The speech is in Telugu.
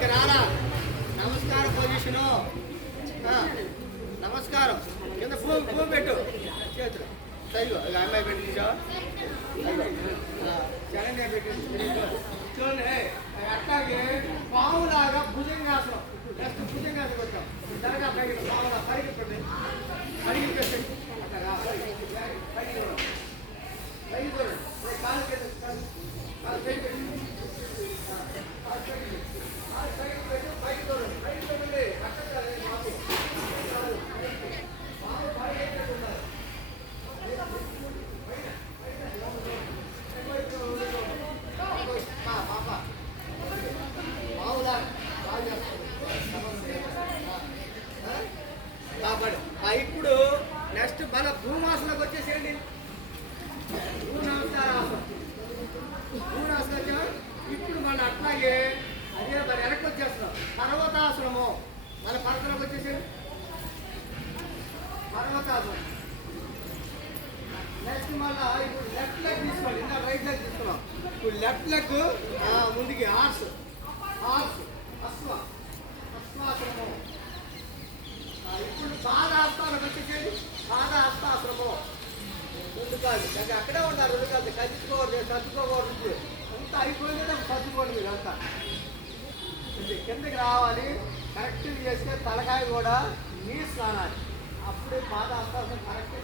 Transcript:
ఇక రారా నమస్కార పొజిషను. నమస్కారం. కింద భూమి భూమి పెట్టు. చేతులు. సైజు అమ్మాయి పెట్టి చూసావా? ఆ, ఇప్పుడు నెక్స్ట్ మన భూమాసనకు వచ్చేసేయండి. భూనమస్కారాసనం భూనాసనం ఇప్పుడు మన అట్లాగే అదే మరి వెనక్కి వచ్చేస్తున్నాం. పర్వతాసనము మన పర్వతంలోకి వచ్చేసేయండి. పర్వతాసనం నెక్స్ట్ మళ్ళా ఇప్పుడు లెఫ్ట్ లెగ్ తీసుకోండి. ఇంకా రైట్ లెగ్ తీసుకున్నాం ఇప్పుడు లెఫ్ట్ లెగ్ కాదు. కానీ అక్కడే ఉన్నారు రెండు కాదు. కదుసుకోకూడదు సర్దుకోకూడదు అంతా అయిపోయింది సర్దుకోండి మీరు అంతా. కిందకి రావాలి కరెక్ట్ చేస్తే తలకాయ కూడా నీ స్నానాలి అప్పుడే బాధ అంతా కరెక్ట్